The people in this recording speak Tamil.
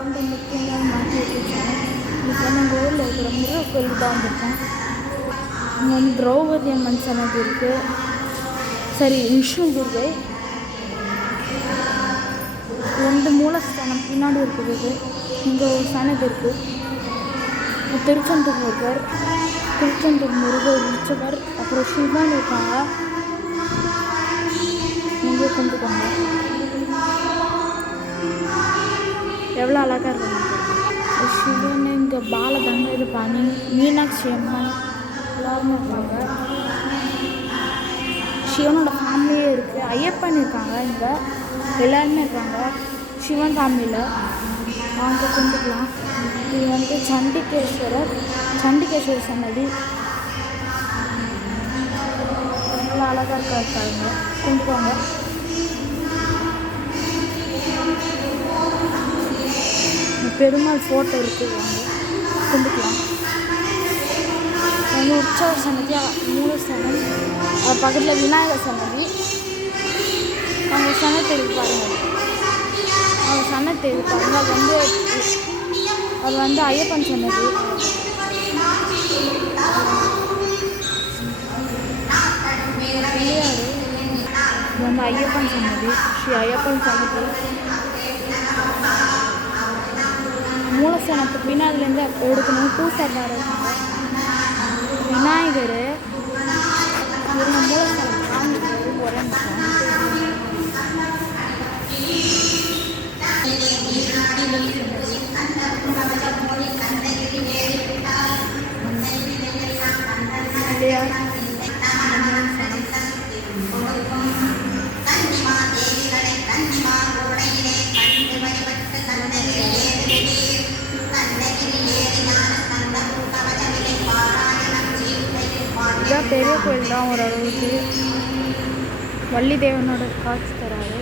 வெல்கம் டு முக்கியமாக மாற்றி வச்சுருக்கேன். இப்போ நம்ம ஊரில் இருக்கிற முருகர் கோயிலுக்கு தான் வந்திருக்கோம். இங்கே வந்து திரௌபதி அம்மன் சன்னதி இருக்குது. சரி, விஷ்ணு துர்கை ரெண்டு மூலஸ்தானம் பின்னாடி இருக்குது. இங்கே ஒரு சன்னதி இருக்குது. திருச்செந்தூர் முருகர், திருச்செந்தூர் முருகர் உற்சவர், அப்புறம் சிவன் இருக்காங்க. இங்கே கும்பிட்டுக்கோங்க. எவ்வளோ அழகாக இருக்காங்க. சிவன், இங்கே பாலகங்கை இருப்பாங்க, மீனாட்சி அம்மன் எல்லாருமே இருக்காங்க. சிவனோட ஃபேமிலியே இருக்குது. ஐயப்பன் இருக்காங்க. இங்கே எல்லாருமே இருக்காங்க. சிவன் ஃபேமிலியில் வாங்க கும்பிட்டுக்கலாம். இது வந்து சண்டிகேஸ்வரர் சன்னதி. நல்லா அழகாக இருக்காங்க. கும்பிடுவாங்க. பெருமாள் ஃபோட்டோ இருக்குது. வாங்க கும்பிட்டுக்கலாம். வந்து உற்சவ சன்னதி, மூலஸ்தானம், அது பக்கத்தில் விநாயகர் சன்னதி. அவங்க சன்னதி பாருங்கள். அவங்க சன்னதி பாருங்கள். அது வந்து ஐயப்பன் சன்னதி. பிள்ளையார். இது வந்து ஐயப்பன் சன்னதி, ஸ்ரீ ஐயப்பன் சன்னதி. மூலஸ்தானத்துக்கு பின்னாடிலேருந்து எடுக்கணும். பூசாரி இருக்காங்க. விநாயகர் இவங்க மூலஸ்தானம் காமிக்கிறது ஒரே நிமிஷம். பிள்ளையார் இதான் பெரிய கோயில் தான். ஓரளவுக்கு வள்ளி தேவனோட காட்சி தராரு.